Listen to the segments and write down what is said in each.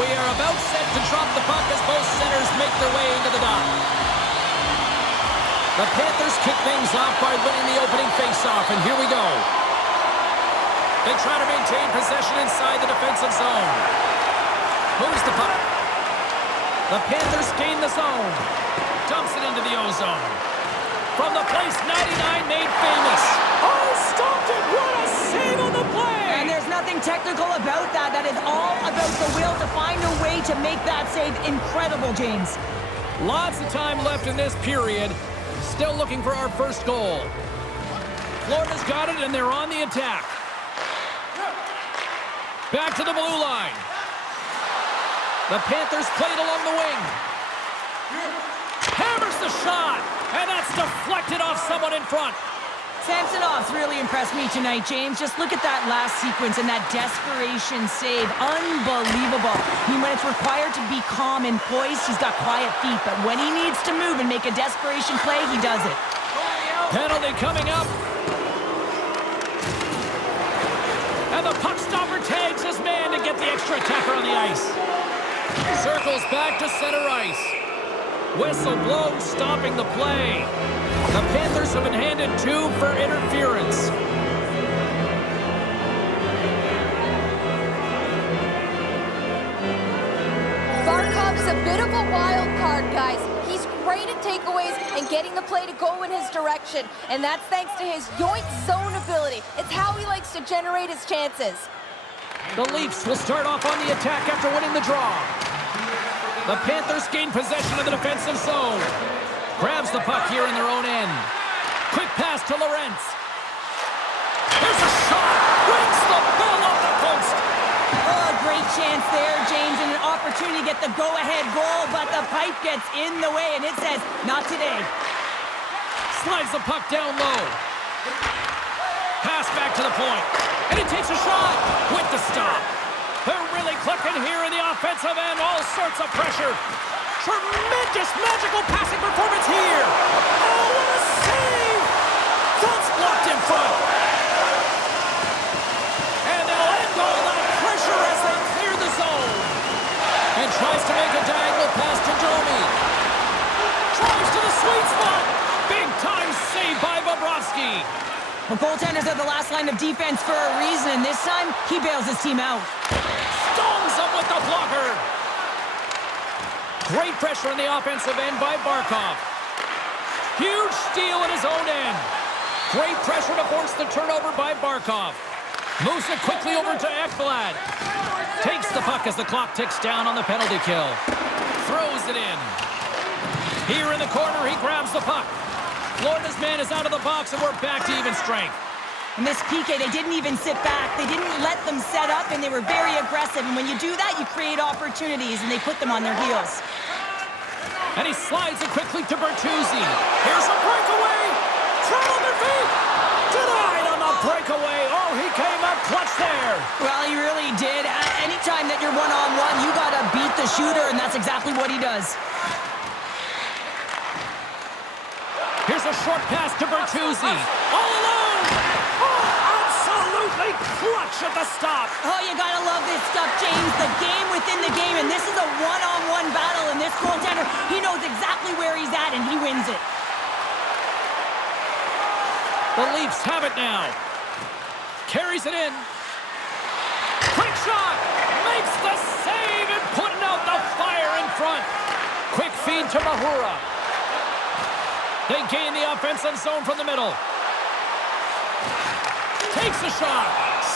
We are about set to drop the puck as both centers make their way into the dot. The Panthers kick things off by winning the opening faceoff, and here we go. They try to maintain possession inside the defensive zone. Moves the puck. The Panthers gain the zone. Dumps it into the O-zone. From the place 99 made famous. Oh, stopped it! What a save on the play! And there's nothing technical about that. That is all about the will to find a way to make that save incredible, James. Lots of time left in this period. Still looking for our first goal. Florida's got it, and they're on the attack. Back to the blue line. The Panthers played along the wing. Hammers the shot, and that's deflected off someone in front. Samsonov's really impressed me tonight, James. Just look at that last sequence and that desperation save. Unbelievable. I mean, when it's required to be calm and poised, he's got quiet feet. But when he needs to move and make a desperation play, he does it. Penalty coming up. And the puck stopper tags his man to get the extra attacker on the ice. Circles back to center ice. Whistle blows, stopping the play. The Panthers have been handed 2 for interference. Barkov's a bit of a wild card, guys. He's great at takeaways and getting the play to go in his direction, and that's thanks to his yoink zone ability. It's how he likes to generate his chances. The Leafs will start off on the attack after winning the draw. The Panthers gain possession of the defensive zone. Grabs the puck here in their own end. Quick pass to Lorentz. Here's a shot. Rings the bell off the post. Oh, great chance there, James, and an opportunity to get the go-ahead goal, but the pipe gets in the way, and it says, not today. Slides the puck down low. Pass back to the point. And he takes a shot with the stop. They're really clicking here in the offensive end. All sorts of pressure. Tremendous, magical passing performance here. Oh, what a save! That's blocked in front. And they'll end all that pressure as they clear the zone. And tries to make a diagonal pass to Domi. Drives to the sweet spot. Big time save by Bobrovsky. Well, goaltenders are the last line of defense for a reason, and this time, he bails his team out. Stones him with the blocker. Great pressure on the offensive end by Barkov. Huge steal in his own end. Great pressure to force the turnover by Barkov. Moves it quickly over to Ekblad. Takes the puck as the clock ticks down on the penalty kill. Throws it in. Here in the corner, he grabs the puck. Florida's man is out of the box, and we're back to even strength. In this PK, they didn't even sit back. They didn't let them set up, and they were very aggressive. And when you do that, you create opportunities, and they put them on their heels. And he slides it quickly to Bertuzzi. Here's a breakaway. Try on their feet. Denied on the breakaway. Oh, he came up clutch there. Well, he really did. Anytime that you're one-on-one, you got to beat the shooter, and that's exactly what he does. Here's a short pass to Bertuzzi. All alone. Oh, absolutely clutch at the stop. Oh, you got to love this stuff, James. The game within the game, and this is a one-on-one battle, and this goaltender, he knows exactly where he's at, and he wins it. The Leafs have it now. Carries it in. Quick shot. Makes the save and putting out the fire in front. Quick feed to Mahura. They gain the offensive zone from the middle. Takes a shot.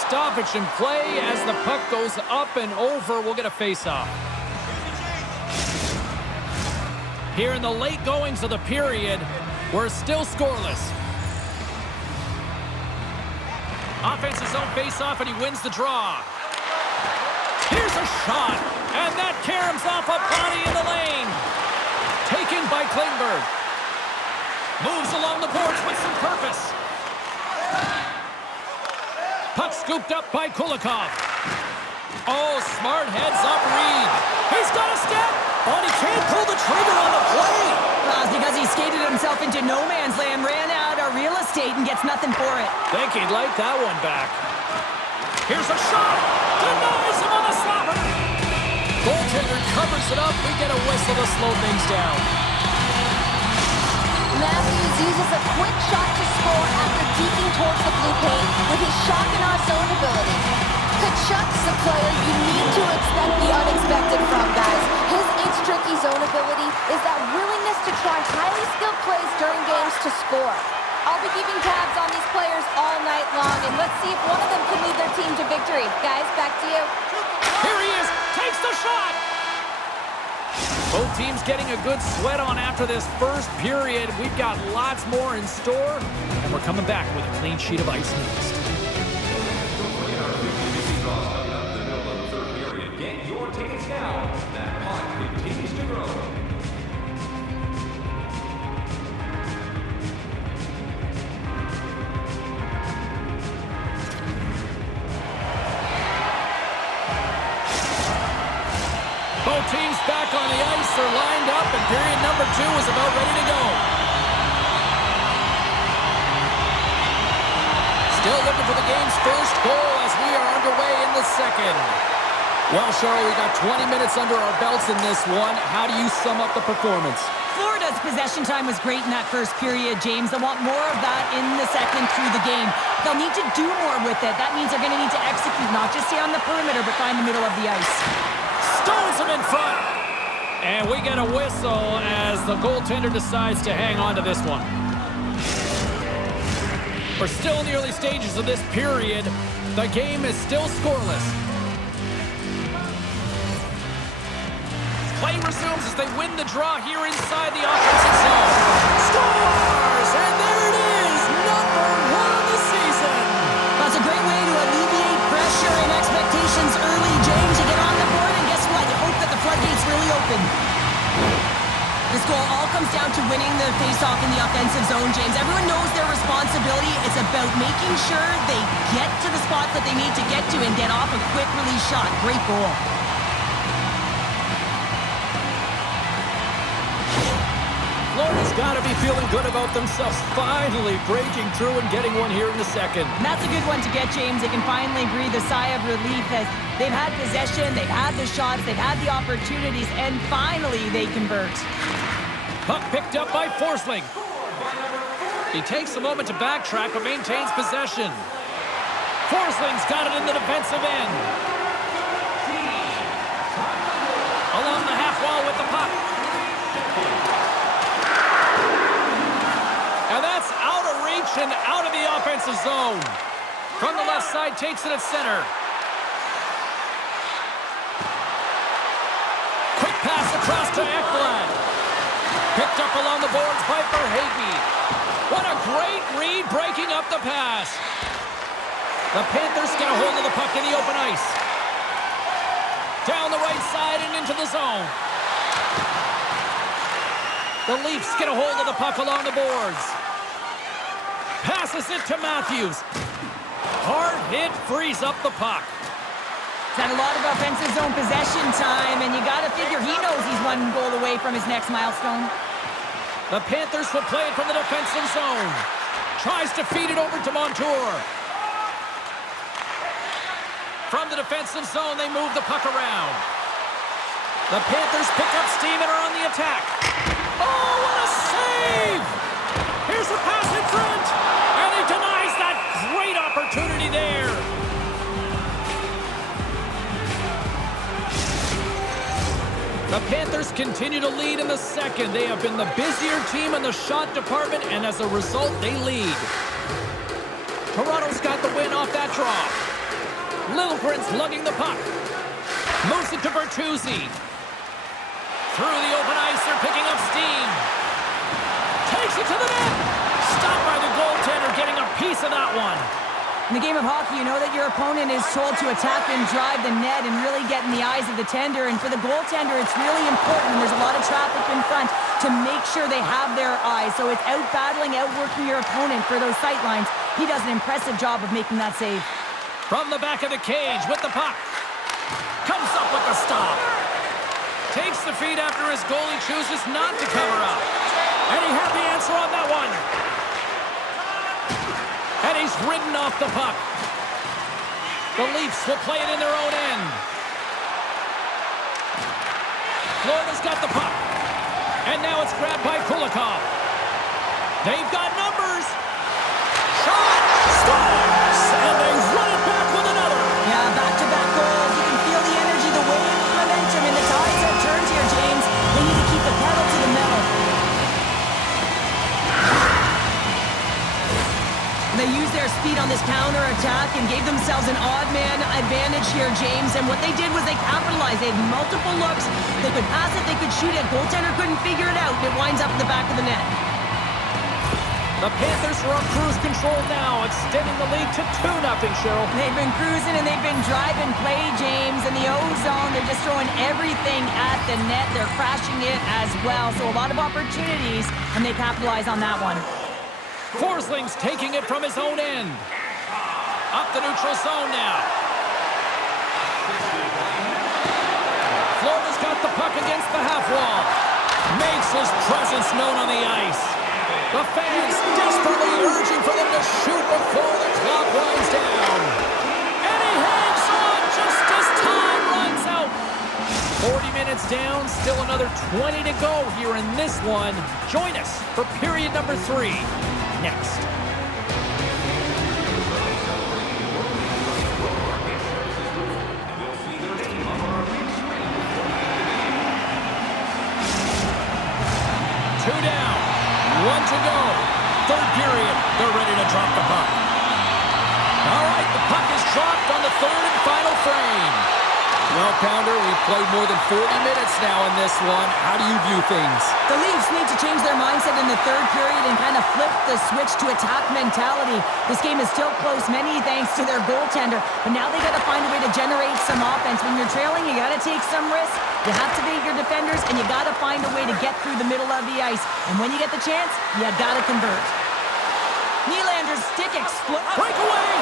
Stoppage in play as the puck goes up and over. We'll get a face-off. Here in the late goings of the period, we're still scoreless. Offensive zone face-off, and he wins the draw. Here's a shot, and that caroms off a body in the lane. Taken by Klingberg. Moves along the boards with some purpose. Puck scooped up by Kulikov. Oh, smart heads up Reed. He's got a step, but he can't pull the trigger on the play. Well, it's because he skated himself into no man's land, ran out of real estate, and gets nothing for it. Think he'd like that one back. Here's a shot. Denies him on the slapper. covers it up. We get a whistle to slow things down. Matthews uses a quick shot to score after deeking towards the blue paint with his shock and awe zone ability. Kachuk's a player you need to expect the unexpected from, guys. His inch-tricky zone ability is that willingness to try highly skilled plays during games to score. I'll be keeping tabs on these players all night long, and let's see if one of them can lead their team to victory. Guys, back to you. Here he is, takes the shot! Both teams getting a good sweat on after this first period. We've got lots more in store, and we're coming back with a clean sheet of ice next. Get your tickets now. That pot continues to grow. Both teams back on the ice. They're lined up, and period number 2 is about ready to go. Still looking for the game's first goal as we are underway in the second. Well, Cheryl, we got 20 minutes under our belts in this one. How do you sum up the performance? Florida's possession time was great in that first period, James. They'll want more of that in the second through the game. They'll need to do more with it. That means they're going to need to execute, not just stay on the perimeter, but find the middle of the ice. Stones him in front. And we get a whistle as the goaltender decides to hang on to this one. We're still in the early stages of this period. The game is still scoreless. Play resumes as they win the draw here inside the offensive zone. Scores! And there it is! Number 1 of the season! That's a great way to alleviate pressure and expectations early, James. You get on the board, and guess what? You hope that the floodgates really open. This goal all comes down to winning the face-off in the offensive zone, James. Everyone knows their responsibility. It's about making sure they get to the spots that they need to get to and get off a quick release shot. Great goal. Florida's got to be feeling good about themselves, finally breaking through and getting one here in the second. And that's a good one to get, James. They can finally breathe a sigh of relief as they've had possession, they've had the shots, they've had the opportunities, and finally they convert. Puck picked up by Forsling. He takes a moment to backtrack but maintains possession. Forsling's got it in the defensive end. Along the half wall with the puck. And that's out of reach and out of the offensive zone. From the left side, takes it at center. Quick pass across to Ekblad. Picked up along the boards by Verhaeghe. What a great read breaking up the pass. The Panthers get a hold of the puck in the open ice. Down the right side and into the zone. The Leafs get a hold of the puck along the boards. Passes it to Matthews. Hard hit frees up the puck. He's had a lot of offensive zone possession time, and you got to figure he knows he's 1 goal away from his next milestone. The Panthers will play it from the defensive zone. Tries to feed it over to Montour. From the defensive zone, they move the puck around. The Panthers pick up steam and are on the attack. Oh, what a save! Here's a pass in front, and he denies that great opportunity there. The Panthers continue to lead in the second. They have been the busier team in the shot department, and as a result, they lead. Toronto's got the win off that draw. Liljegren's lugging the puck. Moves it to Bertuzzi. Through the open ice, they're picking up steam. Takes it to the net. Stopped by the goaltender, getting a piece of that one. In the game of hockey, you know that your opponent is told to attack and drive the net and really get in the eyes of the tender. And for the goaltender, it's really important when there's a lot of traffic in front to make sure they have their eyes. So it's out-battling, outworking your opponent for those sight lines. He does an impressive job of making that save. From the back of the cage with the puck. Comes up with the stop. Takes the feed after his goalie chooses not to cover up. And he had the answer on that one. And he's ridden off the puck. The Leafs will play it in their own end. Florida's got the puck. And now it's grabbed by Kulikov. They've got numbers. Shot! Scores! And they run it back with another. Yeah, back-to-back goals. You can feel the energy, the wave, the momentum, and the tides have turned here, James. They need to keep the pedal to the metal. They used their speed on this counter-attack and gave themselves an odd-man advantage here, James. And what they did was they capitalized. They had multiple looks. They could pass it, they could shoot it. Goaltender couldn't figure it out. It winds up in the back of the net. The Panthers are on cruise control now, extending the lead to 2-0, Cheryl. They've been cruising and they've been driving play, James. In the O-zone, they're just throwing everything at the net. They're crashing it as well. So a lot of opportunities, and they capitalize on that one. Forsling's taking it from his own end. Up the neutral zone now. Florida's got the puck against the half wall. Makes his presence known on the ice. The fans desperately urging for them to shoot before the clock winds down. And he hangs on just as time runs out. 40 minutes down, still another 20 to go here in this one. Join us for period number 3. Next. Two down, 1 to go. Third period, they're ready to drop the puck. All right, the puck is dropped on the third and final frame. Well, Pounder, we've played more than 40 minutes now in this one. How do you view things? The Leafs need to change their mindset in the third period and kind of flip the switch to attack mentality. This game is still close, many thanks to their goaltender, but now they got to find a way to generate some offense. When you're trailing, you got to take some risks. You have to beat your defenders, and you got to find a way to get through the middle of the ice. And when you get the chance, you got to convert. Nylander's stick explodes. Breakaway!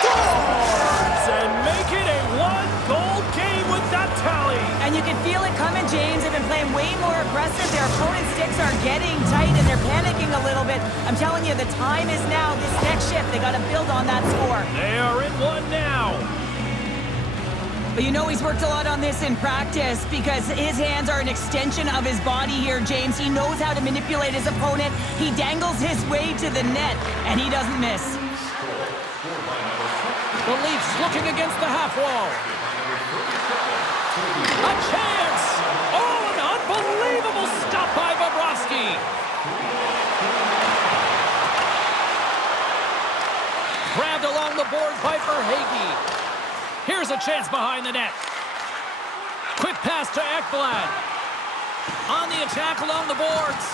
Scores! And make it a one-goal game with that tally. And you can feel it coming, James. They've been playing way more aggressive. Their opponent's sticks are getting tight, and they're panicking a little bit. I'm telling you, the time is now. This next shift, they got to build on that score. They are in one now. But you know he's worked a lot on this in practice because his hands are an extension of his body here, James. He knows how to manipulate his opponent. He dangles his way to the net, and he doesn't miss. The Leafs looking against the half wall. A chance! Oh, an unbelievable stop by Bobrovsky. Grabbed along the boards by Verhaeghe. Here's a chance behind the net. Quick pass to Ekblad. On the attack along the boards.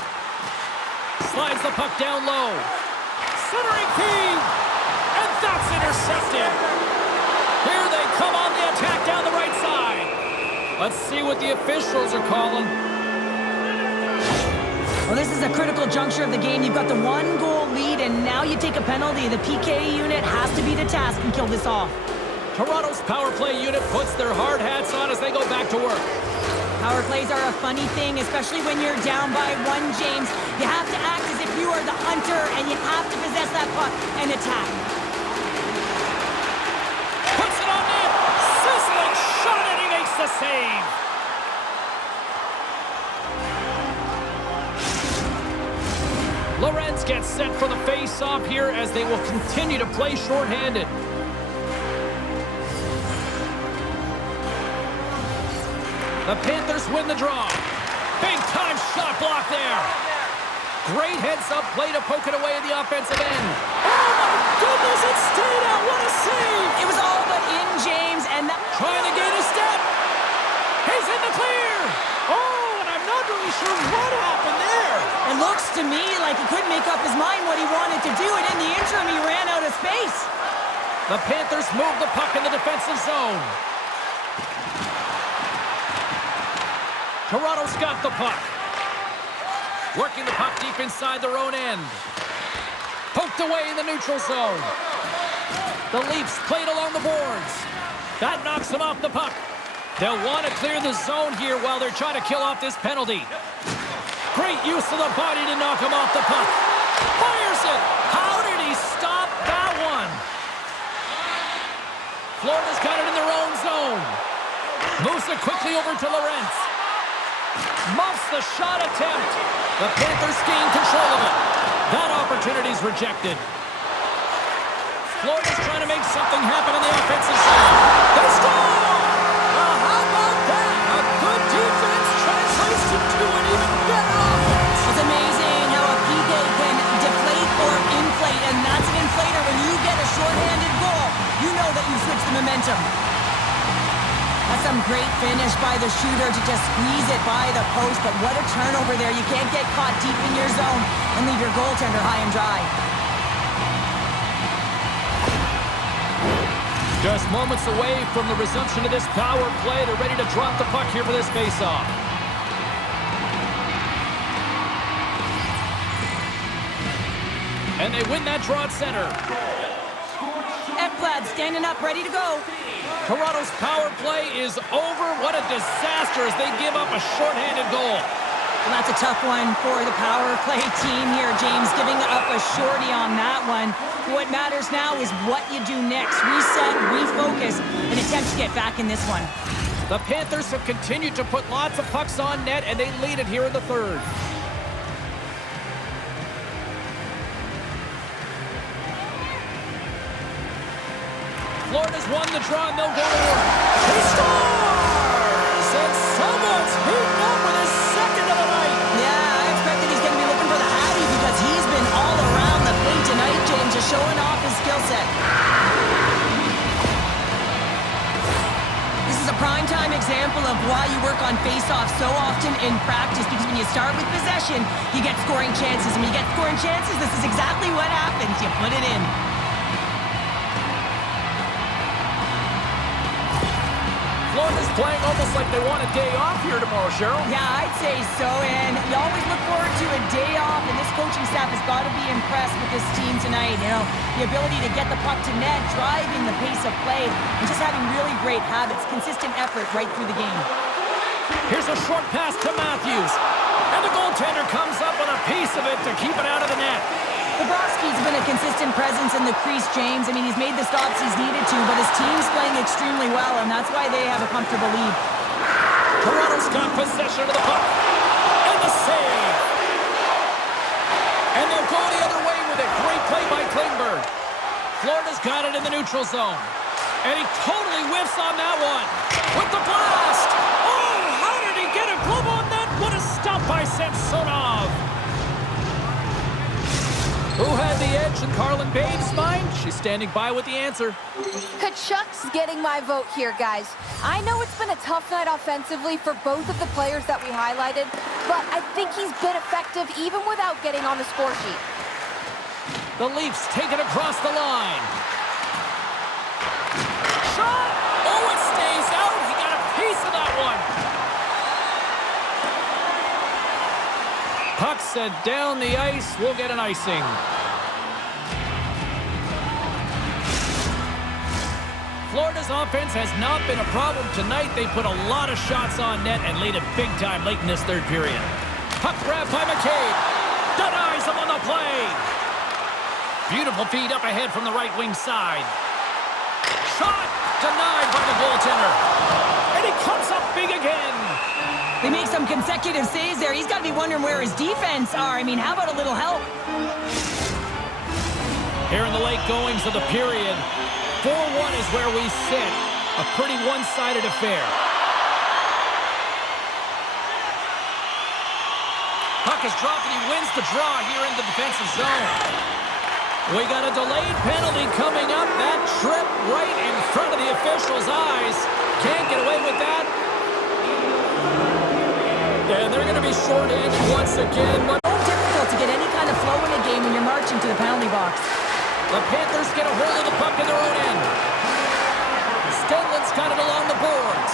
Slides the puck down low. Centering feed. And that's intercepted. Here they come on the attack down the right side. Let's see what the officials are calling. Well, this is a critical juncture of the game. You've got the 1-goal lead, and now you take a penalty. The PK unit has to be the task and kill this off. Toronto's power play unit puts their hard hats on as they go back to work. Power plays are a funny thing, especially when you're down by 1, James. You have to act as if you are the hunter, and you have to possess that puck and attack. Puts it on net. Sizzling shot, and he makes the save. Lorenz gets set for the face-off here as they will continue to play shorthanded. The Panthers win the draw. Big-time shot block there. Great heads-up play to poke it away at the offensive end. Oh, my goodness, it stayed out. What a save. It was all but in, James, and that... Trying to gain a step. He's in the clear. Oh, and I'm not really sure what happened there. It looks to me like he couldn't make up his mind what he wanted to do, and in the interim, he ran out of space. The Panthers move the puck in the defensive zone. Toronto's got the puck. Working the puck deep inside their own end. Poked away in the neutral zone. The Leafs played along the boards. That knocks them off the puck. They'll want to clear the zone here while they're trying to kill off this penalty. Great use of the body to knock him off the puck. Fires it. How did he stop that one? Florida's got it in their own zone. Moves it quickly over to Lawrence. Muffs the shot attempt. The Panthers gain control of it. That opportunity's rejected. Florida's trying to make something happen on the offensive side. They score! Well, how about that? A good defense translates into an even better offense. It's amazing how a PK can deflate or inflate, and that's an inflator. When you get a shorthanded goal, you know that you switch the momentum. That's some great finish by the shooter to just squeeze it by the post, but what a turnover there. You can't get caught deep in your zone and leave your goaltender high and dry. Just moments away from the resumption of this power play. They're ready to drop the puck here for this faceoff. And they win that draw at center. Ekblad standing up, ready to go. Toronto's power play is over. What a disaster as they give up a shorthanded goal. Well, that's a tough one for the power play team here, James, giving up a shorty on that one. What matters now is what you do next. Reset, refocus, and attempt to get back in this one. The Panthers have continued to put lots of pucks on net, and they lead it here in the third. Florida's won the draw, and they'll go to work. He scores! And someone's heating up with his second of the night. Yeah, I expect that he's going to be looking for the Hattie because he's been all around the paint tonight, James, just showing off his skill set. This is a prime-time example of why you work on face-off so often in practice, because when you start with possession, you get scoring chances. And when you get scoring chances, this is exactly what happens. You put it in. Florida's playing almost like they want a day off here tomorrow, Cheryl. Yeah, I'd say so, and you always look forward to a day off, and this coaching staff has got to be impressed with this team tonight. You know, the ability to get the puck to net, driving the pace of play, and just having really great habits, consistent effort right through the game. Here's a short pass to Matthews, and the goaltender comes up with a piece of it to keep it out of the net. Bobrovsky's been a consistent presence in the crease, James. I mean, he's made the stops he's needed to, but his team's playing extremely well, and that's why they have a comfortable lead. Toronto's got possession of the puck. And the save. And they'll go the other way with it. Great play by Klingberg. Florida's got it in the neutral zone. And he totally whiffs on that one. With the blast. Oh, how did he get a glove on that? What a stop by Samsonov. Who had the edge in Carlin Babe's mind? She's standing by with the answer. Tkachuk's getting my vote here, guys. I know it's been a tough night offensively for both of the players that we highlighted, but I think he's been effective even without getting on the score sheet. The Leafs take it across the line. Shot! Oh, it stays out. He got a piece of that one. Puck set down the ice. We'll get an icing. Florida's offense has not been a problem tonight. They put a lot of shots on net and laid it big time late in this third period. Puck grab by McCabe. Denies him on the play. Beautiful feed up ahead from the right wing side. Shot denied by the goaltender. And he comes up big again. They make some consecutive saves there. He's got to be wondering where his defense are. I mean, how about a little help? Here in the late goings of the period, 4-1 is where we sit. A pretty one-sided affair. Puck is dropped and he wins the draw here in the defensive zone. We got a delayed penalty coming up. That trip right in front of the official's eyes. Can't get away with that. And they're going to be shorthanded once again. So difficult to get any kind of flow in a game when you're marching to the penalty box. The Panthers get a hold of the puck in their own end. Stenlin's got it along the boards.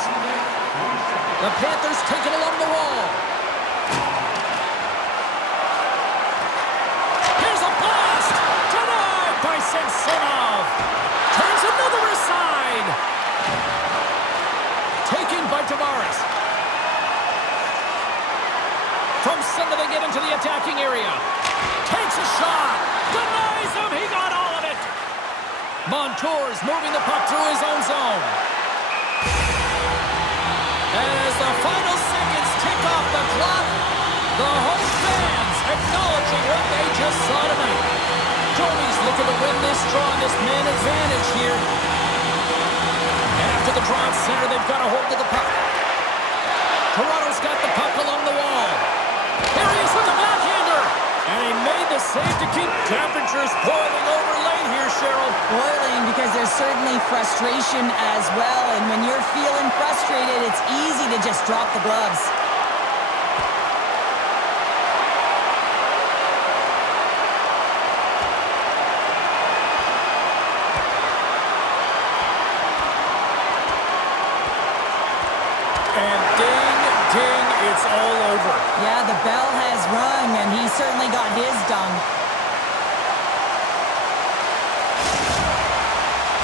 The Panthers take it along the wall. Here's a blast! Denied by Samsonov. Turns another aside. Taken by Tavares. From center they get into the attacking area. Takes a shot. Denies him. He got all of it. Montour's moving the puck through his own zone. As the final seconds tick off the clock, the home fans acknowledging what they just saw tonight. Tony's looking to win this draw on this man advantage here. After the draw at center, they've got a hold of the puck. Toronto's got the puck along the wall. Here he is with the backhander. And he made the save to keep temperatures boiling over late here, Cheryl. Boiling because there's certainly frustration as well. And when you're feeling frustrated, it's easy to just drop the gloves. And ding, ding, it's all over. Yeah, the bell has rung, and he certainly got his done.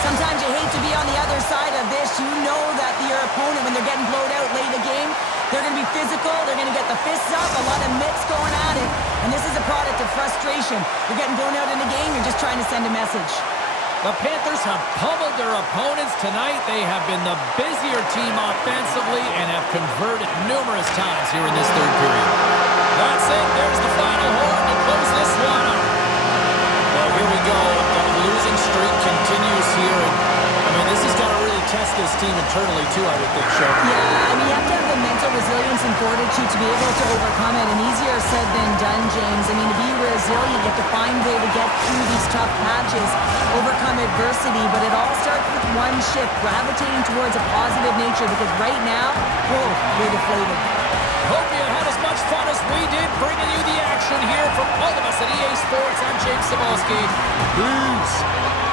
Sometimes you hate to be on the other side of this. You know that your opponent, when they're getting blowed out late in the game, they're going to be physical, they're going to get the fists up, a lot of mitts going at it, and this is a product of frustration. You're getting blown out in the game, you're just trying to send a message. The Panthers have pummeled their opponents tonight. They have been the busier team offensively and have converted numerous times here in this third period. That's it. There's the final horn to close this one up. Well, here we go. The losing streak continues here. And, this has got to really test this team internally, too, I would think, Cheryl. Yeah, you have to have the mental resilience and fortitude to be able to overcome it, and easier said than done, James. To be resilient, you have to find a way to get through these tough patches, overcome adversity, but it all starts with one shift, gravitating towards a positive nature, because right now, whoa, we're deflated. Hope you had as much fun as we did bringing you the action here from all of us at EA Sports. I'm James Cybulski. Peace.